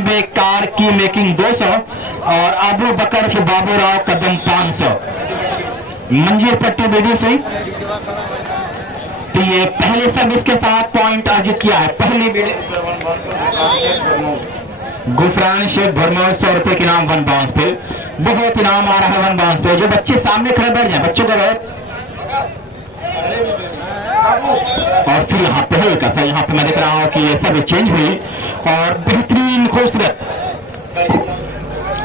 92 car की making 200 और अबू बकर के बाबूराव कदम 500। मंजीर पट्टी बीडीसी। तो ये पहले सर्विस के साथ पॉइंट अर्जित किया है। पहली गुफरान शेख भरमौर 100 रुपए के नाम 1 बाउंस पे। बहुत इनाम आ रहा है 1 बाउंस पे। जो बच्चे सामने खड़े बैठ जाए, बच्चों को बैठ। और फिर यहाँ पे हल्का सा, यहाँ पे मैं देख रहा हूँ कि ये सब चेंज हुई और बेहतरीन खूबसूरत।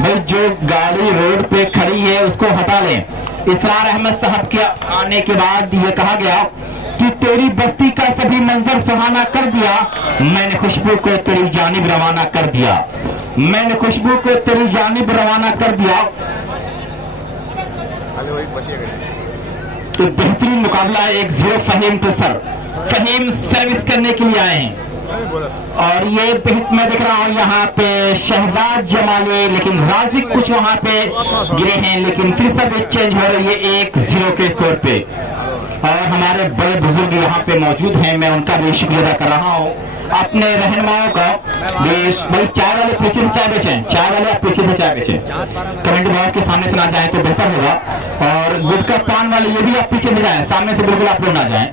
भाई जो गाड़ी रोड पे खड़ी है उसको हटा लें। इसरार अहमद साहब के आने के बाद ये कहा गया कि तेरी बस्ती का सभी मंजर सुहाना कर दिया, मैंने खुशबू को तेरी जानिब रवाना कर दिया, मैंने खुशबू को तेरी जानिब रवाना कर दिया। तो बेहतरीन मुकाबला 1-0 फहीम पे सर। फहीम सर्विस करने के लिए आए हैं और ये मैं देख रहा हूँ यहाँ पे शहजाद जमाली, लेकिन राजिक कुछ वहाँ पे गिरे हैं, लेकिन फिर सर्विस चेंज हो रही है 1-0 के स्कोर पे। और हमारे बड़े बुजुर्ग यहाँ पे मौजूद हैं, मैं उनका भी शुक्रिया अदा कर रहा हूँ, अपने रहनुमाओं का। भाई चाय वाले पीछे से चाय बेचें, चाय वाले आप पीछे से चाय बेचें, कमेंट बॉक्स के सामने से ना जाए तो बेहतर होगा। और गुटखा पान वाले ये भी आप पीछे से जाए, सामने से बिल्कुल आप लोग ना जाए।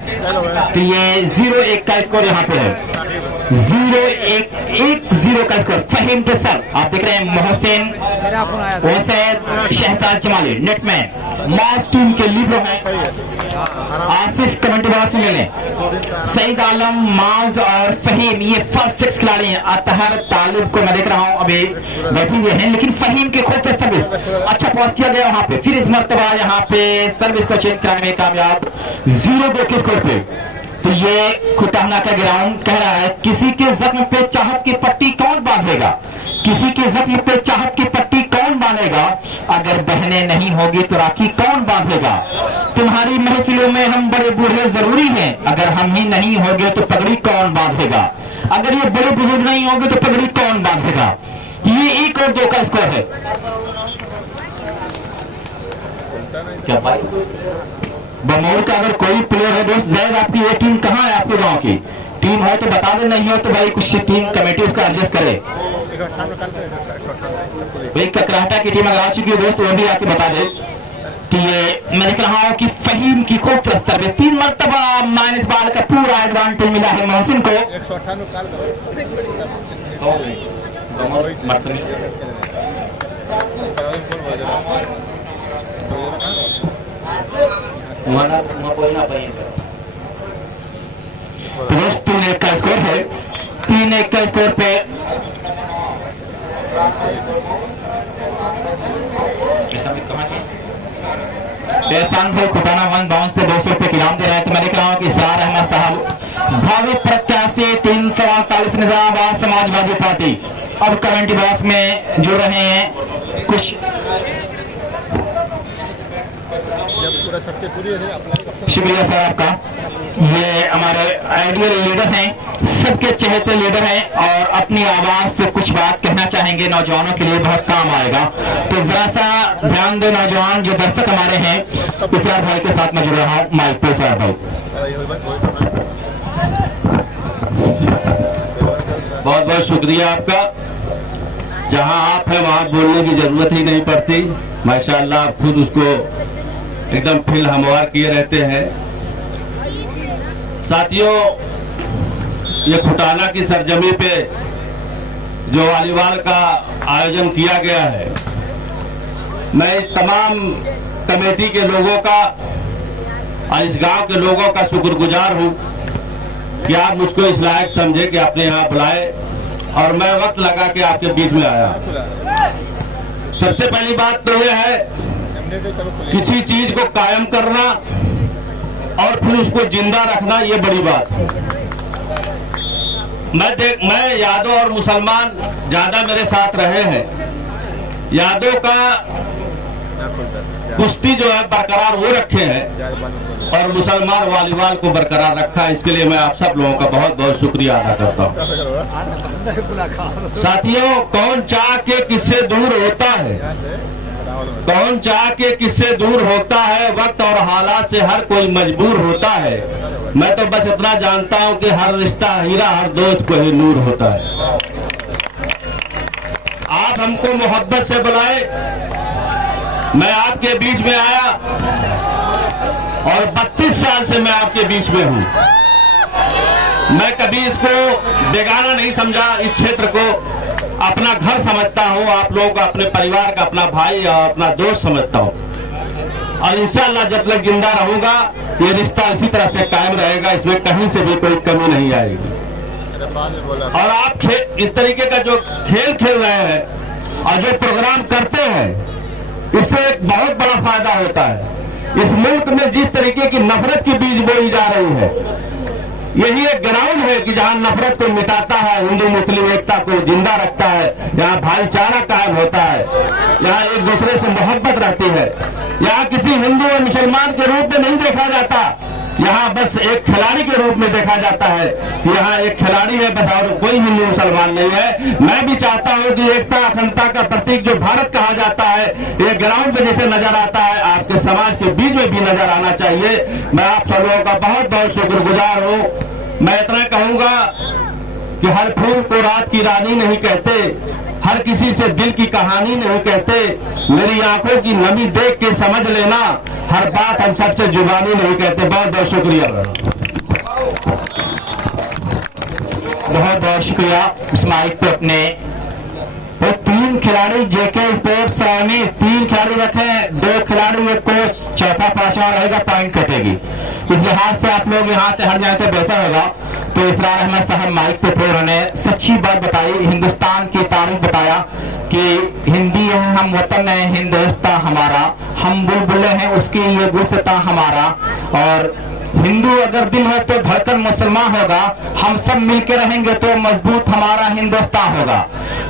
तो ये 0-1 का स्कोर यहाँ पे है। 0-1 का स्कोर फहीम के सर। आप देख रहे हैं मोहसिन ओसैद शहजाद जमाली नेट में मॉस टीम के लीडर हैं। आसिफ कमेंट बॉक्स में ले लें। सईद आलम माज और फहीम ये फर्स्ट 6 खिलाड़ी हैं। अतहर तालिब को मैं देख रहा हूँ अभी बैठे हुए हैं, लेकिन फहीम के खुद से सर्विस अच्छा पॉज किया गया वहां पे। फिर इस मरतबा यहाँ पे सर्विस को चेंज कराने में कामयाब 0-2 के स्कोर पे। तो ये खुटाना का ग्राउंड कह रहा है किसी के जख्म पे चाहत की पट्टी कौन बांधेगा, किसी के जख्म पे चाहत की पट्टी कौन बांधेगा, अगर बहनें नहीं होगी तो राखी कौन बांधेगा। तुम्हारी महफिलों में हम बड़े बूढ़े जरूरी हैं, अगर हम ही नहीं होंगे तो पगड़ी कौन बांधेगा, अगर ये बड़े बुजुर्ग नहीं होंगे तो पगड़ी कौन बांधेगा। ये 1 और 2 का स्कोर है। क्या भाई बमौर का अगर कोई प्लेयर है दोस्त जैद, आपकी ये टीम कहाँ है, आपके गांव की टीम है तो बता दे, नहीं हो तो भाई कुछ टीम कमेटी उसका एडजस्ट करे। भाई ककराहटा की टीम अगर आ चुकी है दोस्त वो भी आके बता दे। तो ये मैं देख रहा हूँ कि फहीम की खूबसूरत सर्विस 3 मरतबा माइनस बाल का पूरा एडवांटेज मिला है मोहसिन को। प्लस 3-1 का स्कोर है। 3-1 का स्कोर पे एहसान भाई खुटाना 1 बाउंस पे 200 रुपए इनाम दे रहे हैं। तो मैं देख रहा हूँ कि इसरार अहमद साहब भावी प्रत्याशी 348 निजामाबाद समाजवादी पार्टी अब कमेंट बॉक्स में जुड़ रहे हैं। कुछ शुक्रिया सर आपका। ये हमारे आइडियल लीडर हैं, सबके चहेते लीडर हैं और अपनी आवाज से कुछ बात कहना चाहेंगे, नौजवानों के लिए बहुत काम आएगा। तो जरा सा ध्यान दे नौजवान जो दर्शक हमारे हैं। इसरार भाई के साथ मैं जुड़ रहा हूँ माइक पे। इसरार भाई बहुत बहुत शुक्रिया आपका। जहां आप हैं वहां बोलने की जरूरत ही नहीं पड़ती। माशाअल्लाह आप खुद उसको एकदम फिल हमवार किए रहते हैं। साथियों, ये खुटाना की सरजमी पे जो वॉलीबॉल का आयोजन किया गया है, मैं इस तमाम कमेटी के लोगों का और इस गांव के लोगों का शुक्रगुजार हूं कि आप मुझको इस लायक समझे कि आपने यहां बुलाए और मैं वक्त लगा के आपके बीच में आया। सबसे पहली बात तो यह है किसी चीज को कायम करना और फिर उसको जिंदा रखना, ये बड़ी बात है। मैं यादव और मुसलमान ज्यादा मेरे साथ रहे हैं। यादव का कुश्ती जो है बरकरार वो रखे हैं और मुसलमान वॉलीबॉल को बरकरार रखा है। इसके लिए मैं आप सब लोगों का बहुत बहुत शुक्रिया अदा करता हूँ। साथियों, कौन चाह के किससे दूर होता है, कौन चाह के किससे दूर होता है, वक्त और हालात से हर कोई मजबूर होता है। मैं तो बस इतना जानता हूं कि हर रिश्ता हीरा, हर दोस्त को ही नूर होता है। आप हमको मोहब्बत से बुलाए, मैं आपके बीच में आया और 32 साल से मैं आपके बीच में हूं। मैं कभी इसको बेगाना नहीं समझा, इस क्षेत्र को अपना घर समझता हूं, आप लोग अपने परिवार का अपना भाई और अपना दोस्त समझता हूं। और इंशाअल्लाह जब तक जिंदा रहूंगा ये रिश्ता इसी तरह से कायम रहेगा, इसमें कहीं से भी कोई कमी नहीं आएगी। और आप इस तरीके का जो खेल खेल रहे हैं और जो प्रोग्राम करते हैं, इससे एक बहुत बड़ा फायदा होता है। इस मुल्क में जिस तरीके की नफरत की बीज बोई जा रही है, यही एक ग्राउंड है कि जहां नफरत को मिटाता है, हिंदू मुस्लिम एकता को जिंदा रखता है, जहां भाईचारा कायम होता है, यहाँ एक दूसरे से मोहब्बत रहती है। यहाँ किसी हिंदू और मुसलमान के रूप में नहीं देखा जाता, यहाँ बस एक खिलाड़ी के रूप में देखा जाता है। यहाँ एक खिलाड़ी है बस, और कोई हिंदू मुसलमान नहीं है। मैं भी चाहता हूँ कि एकता अखंडता का प्रतीक जो भारत कहा जाता है, ये ग्राउंड में जैसे नजर आता है, आपके समाज के बीच में भी नजर आना चाहिए। मैं आप सब लोगों का बहुत बहुत शुक्रगुजार हूँ। मैं इतना कहूंगा कि हर फूल को रात की रानी नहीं कहते, हर किसी से दिल की कहानी नहीं कहते। मेरी आंखों की नमी देख के समझ लेना, हर बात हम सबसे जुबानी नहीं कहते। बहुत बहुत शुक्रिया, बहुत बहुत शुक्रिया। इस माइक पे अपने वो 3 खिलाड़ी जेके स्पोर्ट्स में 3 खिलाड़ी रखे, 2 खिलाड़ी, एक कोच, चौथा 5वां रहेगा, पॉइंट कटेगी। इस लिहाज से आप लोग यहाँ से हट जाए तो बेहतर होगा। तो इसरार अहमद साहब माइक पे थे, उन्होंने सच्ची बात बताई, हिंदुस्तान की तारीफ बताया कि हिंदी हम वतन है, हिंदुस्तान हमारा, हम बुलबुले हैं उसकी ये गुफ्ता हमारा। और हिंदू अगर दिल है तो धड़कन मुसलमान होगा, हम सब मिलकर रहेंगे तो मजबूत हमारा हिंदुस्तान होगा।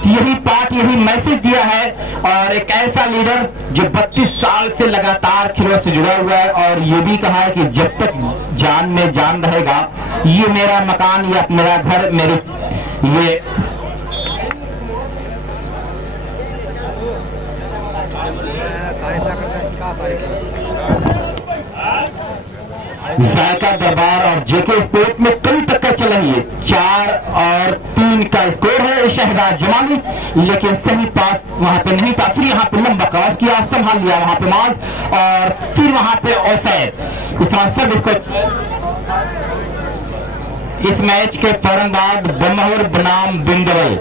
यही पाठ, यही मैसेज दिया है। और एक ऐसा लीडर जो 32 साल से लगातार खेलों से जुड़ा हुआ है, और ये भी कहा है कि जब तक जान में जान रहेगा, ये मेरा मकान या मेरा घर, मेरी ये जायका दरबार और जेके स्पोर्ट में कई टक्कर चल रही है। 4 और 3 का स्कोर है शहजाद जमाली, लेकिन सही पास वहां पे नहीं था। फिर यहाँ पे लंबा क्रॉस किया, संभाल लिया वहां पे मास, और फिर वहां पे ओसैद। सब इसको इस मैच के फौरन बाद बमहुर बनाम बिंदवल,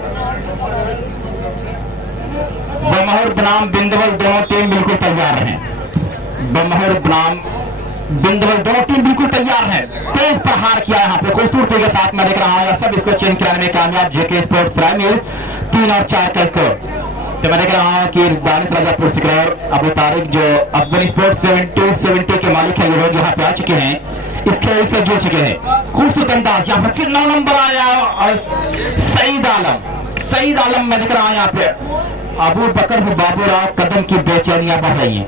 बमहुर बनाम बिंदवल दोनों टीम बिल्कुल तैयार हैं। बमहुर बनाम बिंदवल दोनों टीम बिल्कुल तैयार है। तेज प्रहार किया यहाँ पे खूबसूरती के साथ मैं देख रहा हूँ, सब इसको चेंज कराने में कामयाब जेके स्पोर्ट्स रायमिल 3 और 4 का स्कोर। तो मैं देख रहा हूँ कि दानिश राजापुर सिकरौर अबू तारिक जो अफगान स्पोर्ट्स 70 के मालिक है, ये लोग यहाँ पे आ चुके हैं, इस खेल से जुड़ चुके हैं। खूबसूरत अंदाज यहाँ पर फिर 9 नंबर आया, और सईद आलम मैं देख रहा हूँ यहाँ पे अबू बकर बाबूराव कदम की बेचैनियां बढ़ रही हैं।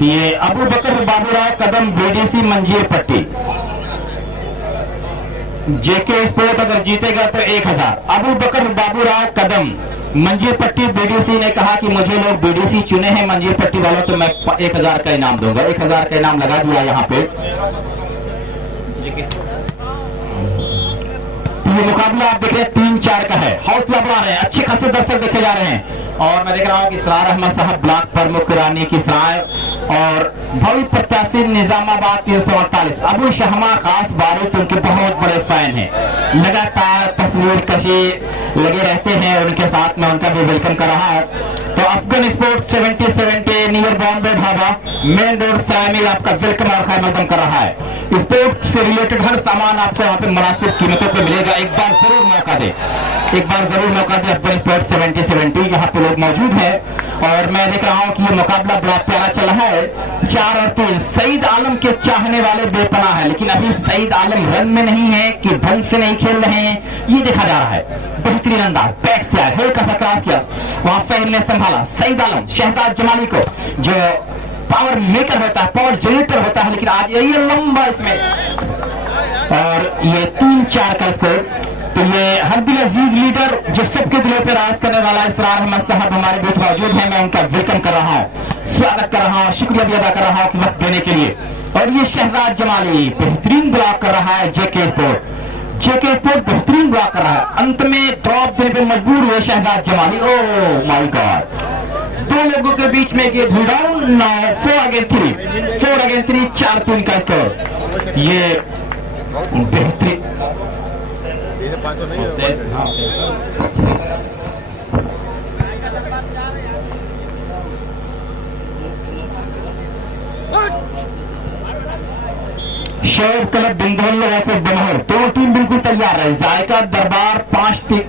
ये अबू बकर बाबूराव कदम बीडीसी मंजीर पट्टी, जेके स्पोर्ट अगर जीतेगा तो 1000। अबू बकर बाबूराव कदम मंजीर पट्टी बीडीसी ने कहा कि मुझे लोग बीडीसी चुने हैं मंजीर पट्टी वालों, तो मैं 1000 का इनाम दूंगा। 1000 का इनाम लगा दिया यहाँ पे। ये मुकाबला आप देख रहे हैं 3-4 का है, हौसला बढ़ा रहे हैं, अच्छे खासे दर्शक देखे जा रहे हैं। और मैं देख रहा हूँ कि इसरार अहमद साहब ब्लॉक प्रमुख रानी की सराय और भव्य प्रत्याशी निजामाबाद 348 अबू शहमा खास बारिश उनके बहुत बड़े फैन हैं, लगातार तस्वीर कशी लगे रहते हैं, उनके साथ में उनका भी वेलकम कर रहा है। तो Afghan sports 70 near Bombay Dhaba main road Sarai आपका वेलकम और खैर मकदम कर रहा है। स्पोर्ट्स से रिलेटेड हर सामान आपको यहाँ पे मुनासिब कीमतों पे मिलेगा। एक बार जरूर मौका दे, अफगान स्पोर्ट्स 70 यहाँ पे लोग मौजूद है। और मैं देख रहा हूँ कि ये मुकाबला बड़ा प्यारा चला है। 4 और 3 सईद आलम के चाहने वाले बेपनाह है, लेकिन अभी सईद आलम रन में नहीं है कि ढंग से नहीं खेल रहे हैं, ये देखा जा रहा है। बेहतरीन अंदाज, बैक से आया, हल्का सा क्रॉस किया, वहां फहम ने संभाला। सईद आलम शहजाद जमाली को जो पावर मेकर होता है, पावर जनरेटर होता है, लेकिन आज ये लंबा इसमें, और ये 3-4 का स्कोर। तो ये हर दिल अजीज लीडर जो सबके दिलों पर राज करने वाला इसरार अहमद साहब हमारे बीच मौजूद है। मैं उनका वेलकम कर रहा हूँ, स्वागत कर रहा हूँ, शुक्रिया भी अदा कर रहा हूँ वक्त देने के लिए। और ये शहजाद जमाली बेहतरीन ब्लॉक कर रहा है जेके स्पोर्ट। जेके स्पोर्ट बेहतरीन ब्लॉक कर रहा है, अंत में ड्रॉप देने पे मजबूर हुए Shehzad Jamali. Oh my God, दो लोगों के बीच में ये डाउन। नाउ 4 अगेंस्ट 3, 4-3 का स्कोर। ये बेहतरीन शोर क्लब बिंदवल वैसे बनहर, दो टीम बिल्कुल तैयार है। जायका दरबार 5-3,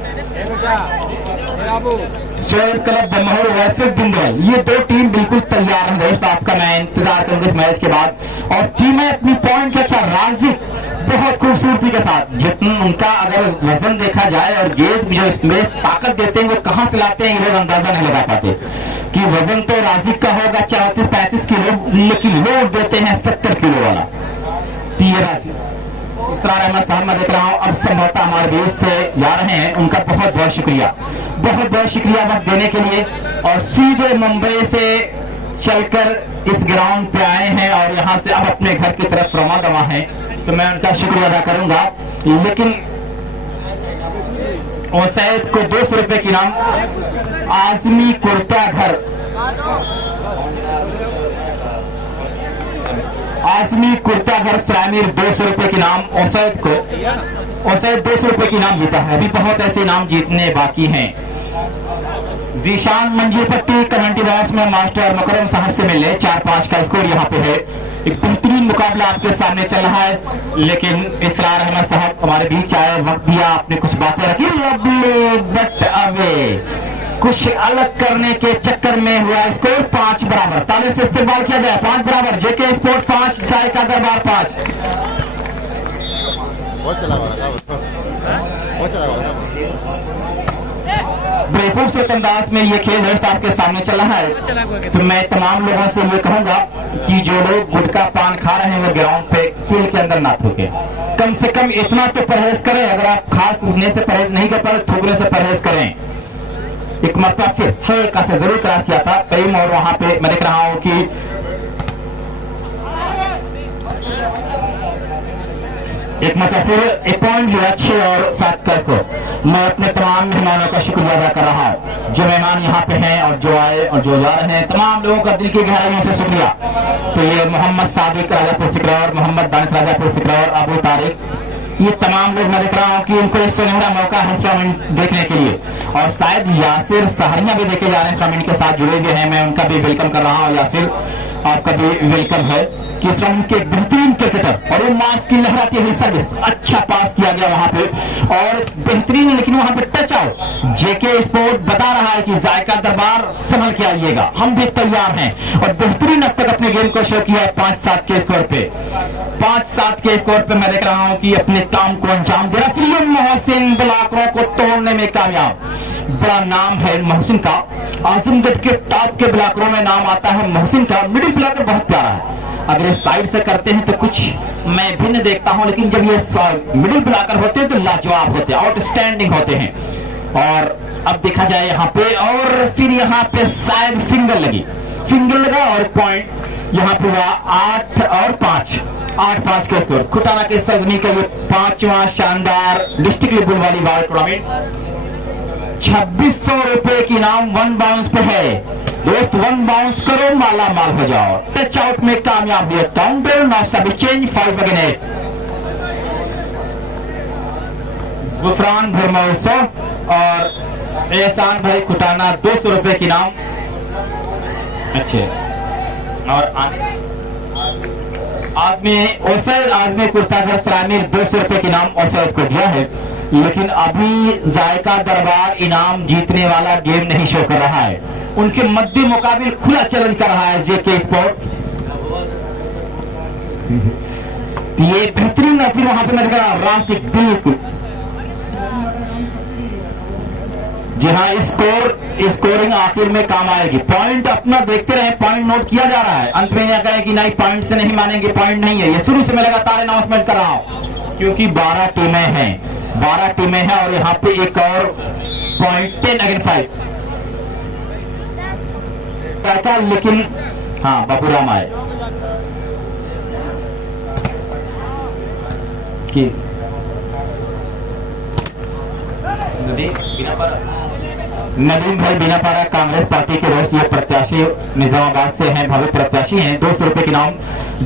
शोर क्लब बनहर वैसे बिंदवल, ये दो टीम बिल्कुल तैयार है दोस्त। आपका मैं इंतजार करूंगा इस मैच के बाद। और टीमें अपनी पॉइंट रखा, राजिक बहुत खूबसूरती के साथ, जितना उनका अगर वजन देखा जाए और गेंद जो इसमें ताकत देते हैं वो कहां से लाते हैं ये लोग अंदाजा नहीं लगा पाते कि वजन तो राजिक का होगा 34-35 किलो, लेकिन वो देते हैं 70 किलो वाला। इसरार अहमद साहब मैं देख रहा हूं अब संभवतः हमारे देश से जा रहे हैं, उनका बहुत बहुत शुक्रिया, बहुत बहुत शुक्रिया वक्त देने के लिए। और सीधे मुंबई से चलकर इस ग्राउंड पे आए हैं और यहां से अब अपने घर की तरफ रवा दवा हैं, तो मैं उनका शुक्रिया अदा करूंगा। लेकिन ओसैद को 200 रुपए की इनाम, आजमी कुर्ता घर, आजमी कुर्ता घर सरामीर 200 रुपए के नाम ओसैद को, ओसैद 200 रुपए की इनाम जीता है। अभी बहुत ऐसे इनाम जीतने बाकी हैं। जीशान मंजीपट्टी कमेंटी बॉक्स में मास्टर मुकरम साहब से मिले, 4-5 का स्कोर यहाँ पे है। एक बेहतरीन मुकाबला आपके सामने चल रहा है, लेकिन इसरार अहमद साहब हमारे बीच आए, वक्त दिया, आपने कुछ बातें रखी। लवली बट अवे कुछ अलग करने के चक्कर में हुआ स्कोर 5 बराबर। ताले से इस्तेमाल किया गया 5 बराबर। जेके स्पोर्ट 5, जायका दरबार 5। बड़े खूबसूरत अंदाज में ये खेल है आपके सामने चल रहा है। तो मैं तमाम लोगों से ये कहूंगा कि जो लोग गुटखा पान खा रहे हैं वो ग्राउंड पे फील्ड के अंदर ना थूके, कम से कम इतना तो परहेज करें। अगर आप खास थूकने से परहेज नहीं कर पा रहे, थूकने से परहेज करें। एक मरतबा फिर हल्का से जरूर क्रॉस किया था करीम, और वहां पे मैं देख रहा हूं कि एक मतलब फिर एक पॉइंट जो 6 और 7 का स्कोर। मैं अपने तमाम मेहमानों का शुक्रिया अदा कर रहा हूं, जो मेहमान यहाँ पे हैं और जो आए और जो जा रहे हैं, तमाम लोगों का दिल की गहराइयों से शुक्रिया। तो ये मोहम्मद सादिक राजापुर सिकरौर, मोहम्मद दानिश राजापुर सिकरौर, अबू तारिक, ये तमाम लोग मैं देख रहा हूं कि उनको एक सुनहरा मौका है टूर्नामेंट देखने के लिए। और शायद यासिर सहरिया भी देखे जा रहे हैं, टूर्नामेंट के साथ जुड़े हुए हैं, मैं उनका भी वेलकम कर रहा हूं। यासिर आपका भी वेलकम है कि इस के बेहतरीन क्रिकेटर और वो मास की लहराती हुई सर्विस, अच्छा पास किया गया वहां पे और बेहतरीन, लेकिन वहां पे टच आउट। जेके स्पोर्ट बता रहा है कि जायका दरबार संभल के आइएगा, हम भी तैयार हैं। और बेहतरीन अब तक अपने गेम को शो किया है 5-7 के स्कोर पे, 5-7 के स्कोर पे मैं देख रहा हूं कि अपने काम को अंजाम दे रहा है। मोहसिन ब्लॉकों को तोड़ने में कामयाब, बड़ा नाम है मोहसिन का, आजमगढ़ के टॉप के ब्लॉकरों में नाम आता है मोहसिन का। मिडिल ब्लॉकर बहुत प्यारा है, अगर इस साइड से करते हैं तो कुछ मैं भिन्न देखता हूं, लेकिन जब ये मिडिल ब्लॉकर होते हैं तो लाजवाब होते हैं, आउटस्टैंडिंग होते हैं। और अब देखा जाए यहाँ पे, और फिर यहाँ पे शायद फिंगर लगी, फिंगर लगा और पॉइंट यहाँ पे हुआ 8 और 5, 8-5 के स्कोर। खुटाना के सरजमी का ये 5वां शानदार डिस्ट्रिक्ट लेवल वाली बॉल टूर्नामेंट। 2600 रुपए की इनाम 1 बाउंस पे है दोस्त, 1 बाउंस करो माला माल हो जाओ। टच आउट में कामयाब हुए, काउंटर नॉट सब चेंज 5 अगेंस्ट। गुफरान भरमौसव और एहसान भाई खुटाना 200 रुपए की इनाम। अच्छे और आजमी कुर्तागर सरामीर 200 रुपए के इनाम ओसैद को दिया है, लेकिन अभी जायका दरबार इनाम जीतने वाला गेम नहीं शो कर रहा है। उनके मध्य मुकाबिल खुला चैलेंज कर रहा है जेके स्पोर्ट। ये बेहतरीन अपनी वहां पर मैं देख रहा हूं राशिक बिल्कुल, जी हाँ, स्कोरिंग आखिर में काम आएगी। पॉइंट अपना देखते रहे, पॉइंट नोट किया जा रहा है। अंत में यह कहें कि नहीं पॉइंट से नहीं मानेंगे, पॉइंट नहीं है। ये शुरू से मैं लगातार अनाउंसमेंट कर रहा हूं, क्योंकि 12 टीमें हैं, 12 टीमें हैं और यहाँ पे एक और पॉइंट 10 अगेंस्ट 5 लेकिन हाँ बाबूराम आए कि नदीम भाई बिनापारा कांग्रेस पार्टी के राष्ट्रीय प्रत्याशी निजामाबाद से हैं, भव्य प्रत्याशी हैं। 200 रुपए के नाम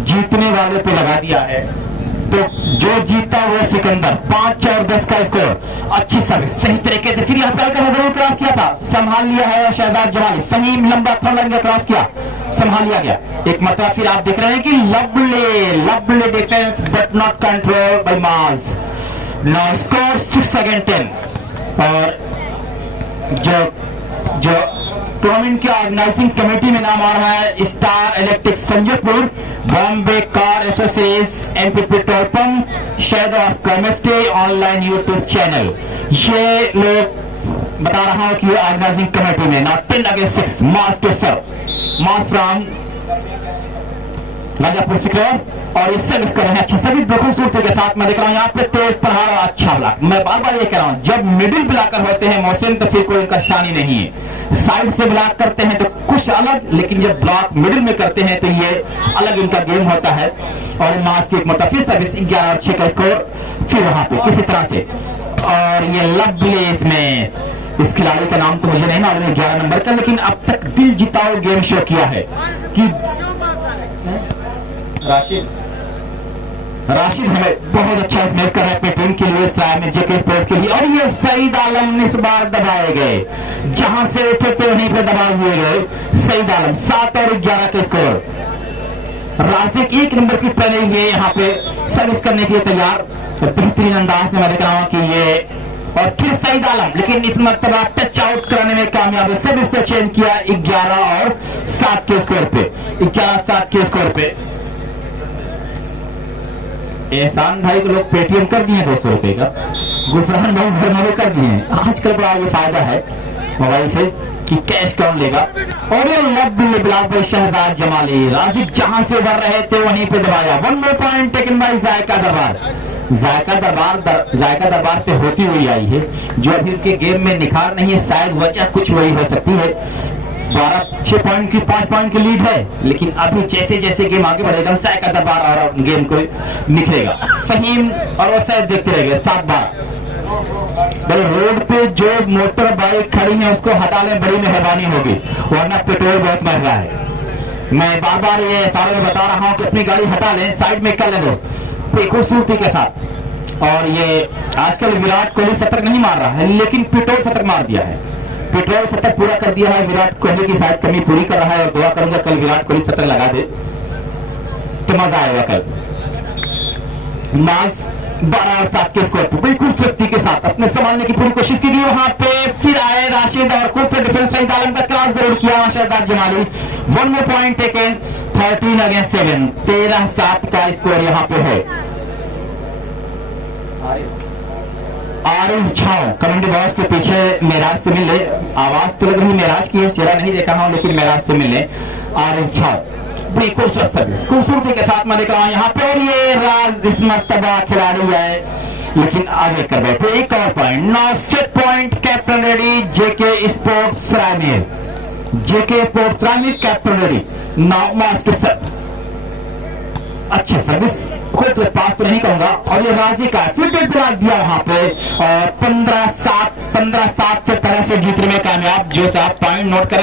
जीतने वाले पे लगा दिया है, तो जो जीता वो सिकंदर। 5 और 10 का स्कोर। अच्छी सर्विस सही तरीके से, फिर यहाँ पे जरूर क्रॉस किया था, संभाल लिया है शहजाद जमाली। फहीम लंबा थर्ड लाइन का क्रॉस किया, संभाल लिया गया। एक मतलब फिर आप देख रहे हैं कि lovely defence but not control by mass. Now score 6 against 10। और जो टूर्नामेंट की ऑर्गेनाइजिंग कमेटी में नाम आ रहा है star electric Sanjaypur, Bombay car association, MP petrol pump, shade of chemistry online YouTube channel. ये लोग बता रहा हूं कि ये ऑर्गेनाइजिंग कमेटी में। Not 10 against 6 March to serve March from Rajapur secure. और इससे मिस कर रहे हैं अच्छे सभी दो खूबसूरती के साथ। मैं देख रहा हूं यहाँ पे तेज प्रहार और अच्छा ब्लॉक। मैं बार बार ये कह रहा हूं, जब मिडिल ब्लॉकर होते हैं मोहसिन तो फिर कोई इनका शानी नहीं है। साइड से ब्लॉक करते हैं तो कुछ अलग, लेकिन जब ब्लॉक मिडिल में करते हैं तो ये अलग इनका गेम होता है। और मास की एक मतलब सर्विस 11 और 6 का स्कोर फिर वहां पे किसी तरह से। और ये लवली इसमें इस खिलाड़ी का नाम तो मुझे नहीं मालूम है 11 नंबर का, लेकिन अब तक दिल जिताओ गेम शो किया है कि राशिद हमें बहुत अच्छा स्मैश कर रहे हैं अपनी टीम के लिए, साय में जेके स्पोर्ट के लिए। और ये सईद आलम इस बार दबाए गए, जहां से उठे थे वहीं पे दबा दिए गए। सईद आलम 7 और 11 के स्कोर। राशिद 1 नंबर की पहले हुए यहाँ पे सर्विस करने के लिए तैयार। बेहतरीन अंदाज से मैं देख रहा हूं कि ये और फिर सईद आलम, लेकिन इस मरतबा टच आउट कराने में कामयाब है। सर्विस पे चेंज किया 11 और 7 के स्कोर पे। 11-7 के स्कोर पे एहसान भाई को लोग पेटीएम कर दिए 200 रुपए का, गुफरान भाई भरमावे कर दिए। आजकल बड़ा ये फायदा है मोबाइल से कि कैश कौन लेगा। और ये लव शहजाद जमाली राशिद जहां से उभर रहे थे वहीं पे दबाया। 1 more point टेकन बाय जायका दरबार। जायका दरबार पे होती हुई आई है, जो अभी उनके गेम में निखार नहीं है। शायद वजह कुछ वही हो सकती है। 6 पॉइंट की 5 पॉइंट की लीड है, लेकिन अभी जैसे जैसे गेम आगे बढ़ेगा जायका दरबार और गेम को निखरेगा। फहीम और वो शायद देखते रहेंगे 7-12। भाई रोड पे जो मोटर बाइक खड़ी है उसको हटा लें, बड़ी मेहरबानी होगी, वरना पेट्रोल बहुत महंगा है। मैं बार बार ये सारे में बता रहा हूं कि अपनी गाड़ी हटा लें, साइड में कर लें लोग खूबसूरती के साथ। और ये आजकल विराट कोहली शतक नहीं मार रहा है, लेकिन पेट्रोल शतक मार दिया है। पेट्रोल शतक पूरा कर दिया है। विराट कोहली की शायद कमी पूरी कर रहा है, और दुआ करूंगा कल विराट कोहली शतक लगा दे तो मजा आएगा कल। मास 12 और 7 के स्कोर पर बड़ी खूबसूरती के साथ अपने संभालने की पूरी कोशिश की गई। वहां पे फिर आए राशिद और खूब डिफेंस सईद आलम का क्रॉस जरूर किया Shehzad Jamali. 1 more point taken 13 against 7। 13-7 का स्कोर यहाँ पे है। आरिफ छाव कमेंटी बॉक्स के पीछे मेराज से मिले। आवाज तो लग रही मेराज की है, चेहरा नहीं देखा हूं, लेकिन मेराज से मिले। आरिफ छाव बिल्कुल खूबसूरती के साथ मैं देख रहा हूं यहाँ पे। और ये राज इस मर्तबा खिलाड़ी है, लेकिन आगे कर बैठे। 1 और point 9 set point. Captain ready JK sports रायमेर। जेके स्पोर्ट्स रायमेर कैप्टन रेडी। 9 मार्च के सब अच्छे सर्विस खुद पास तो नहीं कहूंगा। और ये राजी का फिर दिला दिया वहां पे। और 15-7 की तरह से जीतने में कामयाब। जो 7 पॉइंट नोट करें।